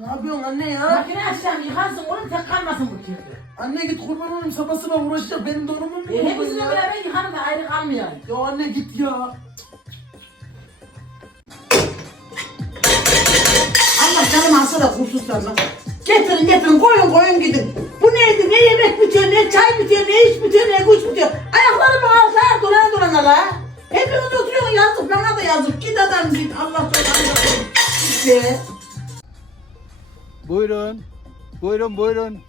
Ne yapıyorsun anne ya? Makine açacağım yıkarsın oğlum tek kalmasın bu kirli. Anne git kurban olayım sabah sabah uğraşacak benim durumum mu E, hepsini beraber yıkarım da ayrı kalmayalım. Ya anne git ya. Allah canım alsa da kursuzlarına. Getirin getirin koyun koyun gidin. Bu neydi ne yemek bitiyor ne çay bitiyor ne iş bitiyor ne kuş bitiyor. Ayaklarımı altına dolana dolana la. Hepiniz oturuyorsun yazık bana da yazık. Git adam git Allah. Git. Buyurun. Buyurun buyurun.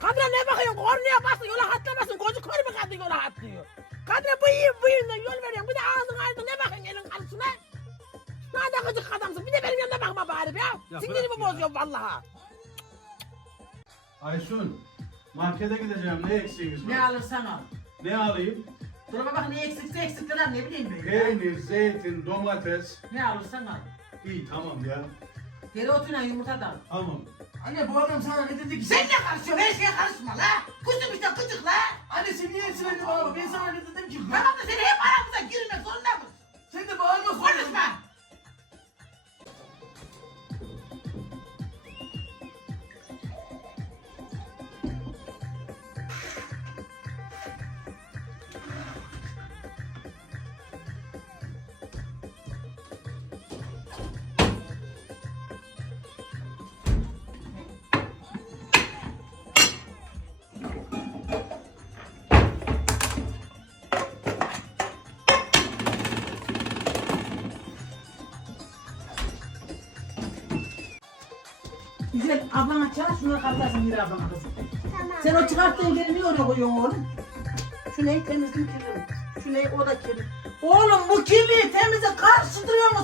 Kadına ne bakıyorsun? Kornaya basın yola atlamasın. Kocu kör mü kadın yola atlıyor? Kadına bıyığın bıyığından yol veriyorsun. Bir de ağzın ağzın ne bakıyorsun elin karşısına? Ne kadar gıcık adamsın. Bir de benim yanımda bakma bari be ya. Sinirimi bozuyorsun vallahi. Aysun. Markete gideceğim. Ne eksiğiniz Ne var? alırsan al. Ne alayım? Duruma bak ne eksikse eksikler ne bileyim ben. ya. Peynir, zeytin, domates. Ne alırsan al. İyi tamam ya. Dereotuyla yumurta da al. Tamam. Anne bu adam sana ne dedi ki? Sen ne karışıyorsun? Her şeye karışma la. Kuzum işte gıcık la. Anne sen niye sinirli bana? Ben sana ne dedim Güzel ablana çağır şunları katlarsın bir ablana kızım. Sen o çıkarttığın yeri niye oraya koyuyorsun oğlum? Şu neyi temizlik kirli Şu neyi o da kirli. Oğlum bu kirliyi temize karıştırıyorsunuz. Hangisi